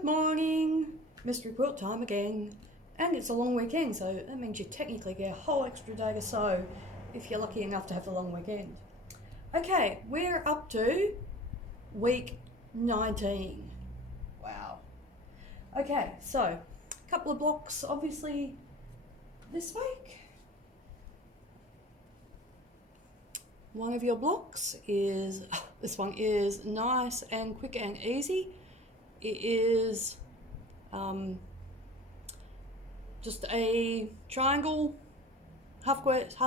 Good morning, Mystery Quilt time again. And it's a long weekend, so that means you technically get a whole extra day to sew if you're lucky enough to have the long weekend. Okay, we're up to week 19. Wow. Okay, so a couple of blocks obviously this week. One of your blocks is, this one is nice and quick and easy. It is just a triangle, half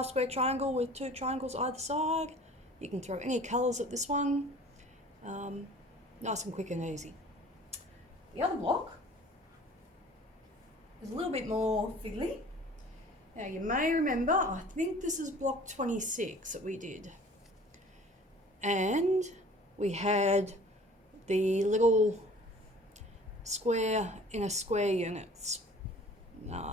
square triangle with two triangles either side. You can throw any colours at this one. Nice and quick and easy. The other block is a little bit more fiddly. Now you may remember, I think this is block 26 that we did. And we had the little square in a square units.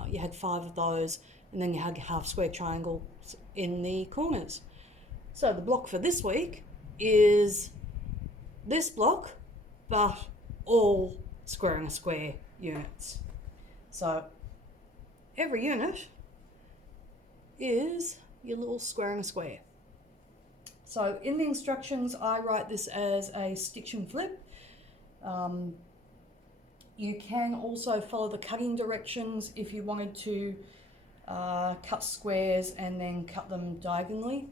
You had 5 of those, and then you had half square triangles in the corners. So the block for this week is this block, but all square in a square units. So every unit is your little square in a square. So in the instructions, I write this as a stitch and flip. You can also follow the cutting directions if you wanted to cut squares and then cut them diagonally.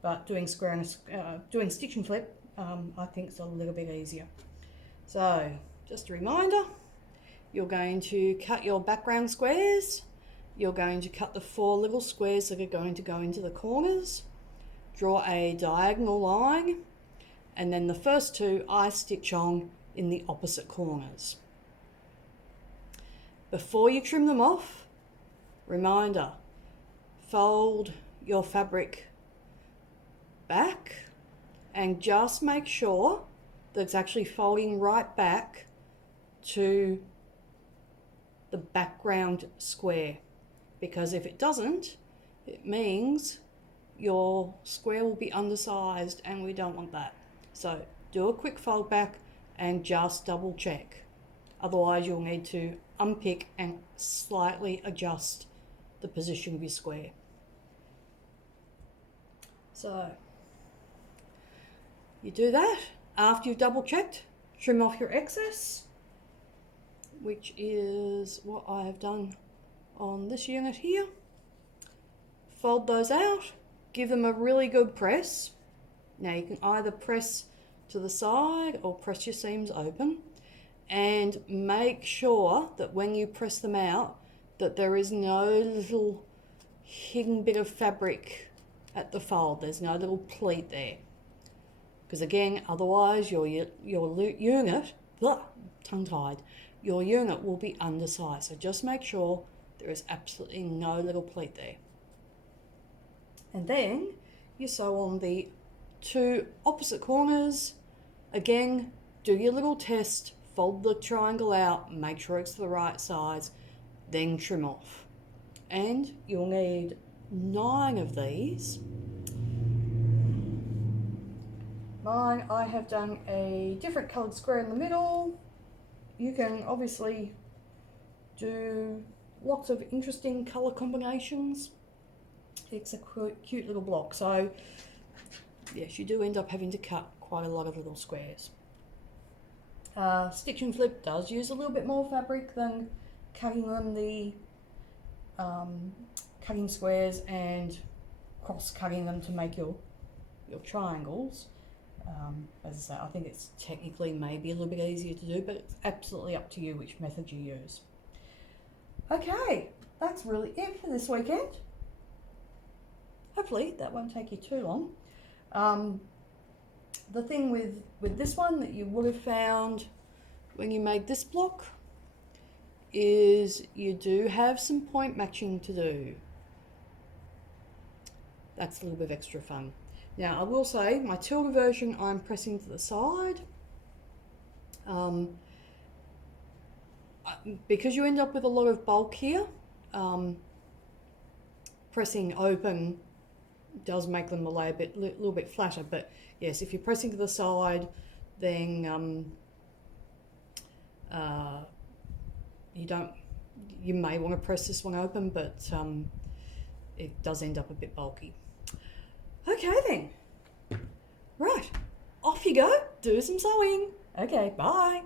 But doing doing stitch and flip, I think is a little bit easier. So just a reminder, you're going to cut your background squares. You're going to cut the 4 little squares that are going to go into the corners. Draw a diagonal line, and then the first 2 I stitch on in the opposite corners. Before you trim them off, reminder, fold your fabric back and just make sure that it's actually folding right back to the background square, because if it doesn't, it means your square will be undersized and we don't want that. So do a quick fold back and just double check. Otherwise you'll need to unpick and slightly adjust the position of your square. So you do that. After you've double checked, trim off your excess, which is what I have done on this unit here. Fold those out, give them a really good press. Now you can either press to the side or press your seams open, and make sure that when you press them out that there is no little hidden bit of fabric at the fold. There's no little pleat there, because again, otherwise your unit, tongue-tied, your unit will be undersized. So just make sure there is absolutely no little pleat there. And then you sew on the 2 opposite corners. Again, do your little test, fold the triangle out, make sure it's the right size, then trim off. And you'll need 9 of these. Mine, I have done a different coloured square in the middle. You can obviously do lots of interesting colour combinations. It's a cute little block. So yes, you do end up having to cut quite a lot of little squares. Stitch and flip does use a little bit more fabric than cutting them the cutting squares and cross-cutting them to make your triangles. As I say, I think it's technically maybe a little bit easier to do, but it's absolutely up to you which method you use. Okay, that's really it for this weekend. Hopefully that won't take you too long. The thing with this one that you would have found when you made this block is you do have some point matching to do. That's a little bit of extra fun. Now I will say my tilde version I'm pressing to the side. Because you end up with a lot of bulk here, pressing open does make them lay a little bit flatter, but yes, if you're pressing to the side, then You may want to press this one open, but it does end up a bit bulky. Okay then. Right, off you go, do some sewing. Okay, bye.